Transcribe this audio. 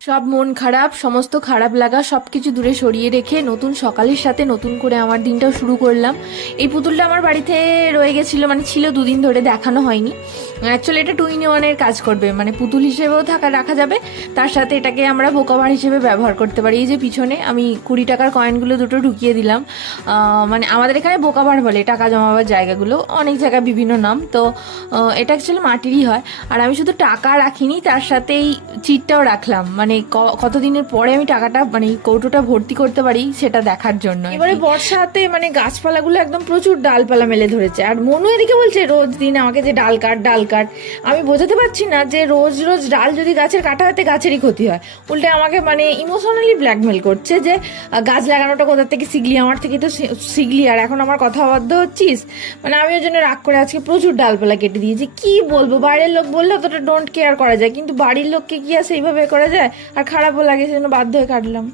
সব মন খারাপ, সমস্ত খারাপ লাগা সবকিছু দূরে সরিয়ে রেখে নতুন সকালের সাথে নতুন করে আমার দিনটাও শুরু করলাম। এই পুতুলটা আমার বাড়িতে রয়ে গেছিল, মানে ছিল দুদিন ধরে, দেখানো হয়নি। অ্যাকচুয়ালি এটা 2 in 1 কাজ করবে, মানে পুতুল হিসেবেও রাখা যাবে, তার সাথে এটাকে আমরা বোকাবার হিসেবে ব্যবহার করতে পারি। এই যে পিছনে আমি 20 টাকার কয়েনগুলো দুটো ঢুকিয়ে দিলাম। মানে আমাদের এখানে বোকাবার বলে টাকা জমাবার জায়গাগুলো, অনেক জায়গায় বিভিন্ন নাম। তো এটা অ্যাকচুয়ালি মাটিরই হয়। আর আমি শুধু টাকা রাখিনি, তার সাথে এই চিটটাও রাখলাম, মানে কতদিনের পরে আমি টাকাটা, মানে কৌটোটা ভর্তি করতে পারি সেটা দেখার জন্য। এবারে বর্ষাতে মানে গাছপালাগুলো একদম প্রচুর ডালপালা মেলে ধরেছে, আর মনু এদিকে বলছে রোজ দিন আমাকে যে ডাল কাট ডাল কাট। আমি বোঝাতে পারছি না যে রোজ রোজ ডাল যদি গাছের কাটা হাতে গাছেরই ক্ষতি হয়, উল্টে আমাকে মানে ইমোশনালি ব্ল্যাকমেল করছে যে গাছ লাগানোটা কোথা থেকে শিখলি, আমার থেকে তো শিখলি, আর এখন আমার কথা অবাধ্য হচ্ছিস। মানে আমি ওই জন্য রাগ করে আজকে প্রচুর ডালপালা কেটে দিয়েছি। কি বলবো, বাইরের লোক বললে অতটা ডোন্ট কেয়ার করা যায়, কিন্তু বাড়ির লোককে কি আর সেইভাবে করা যায়, আর খারাপও লাগে, সেজন্য বাধ্য হয়ে কাটলাম।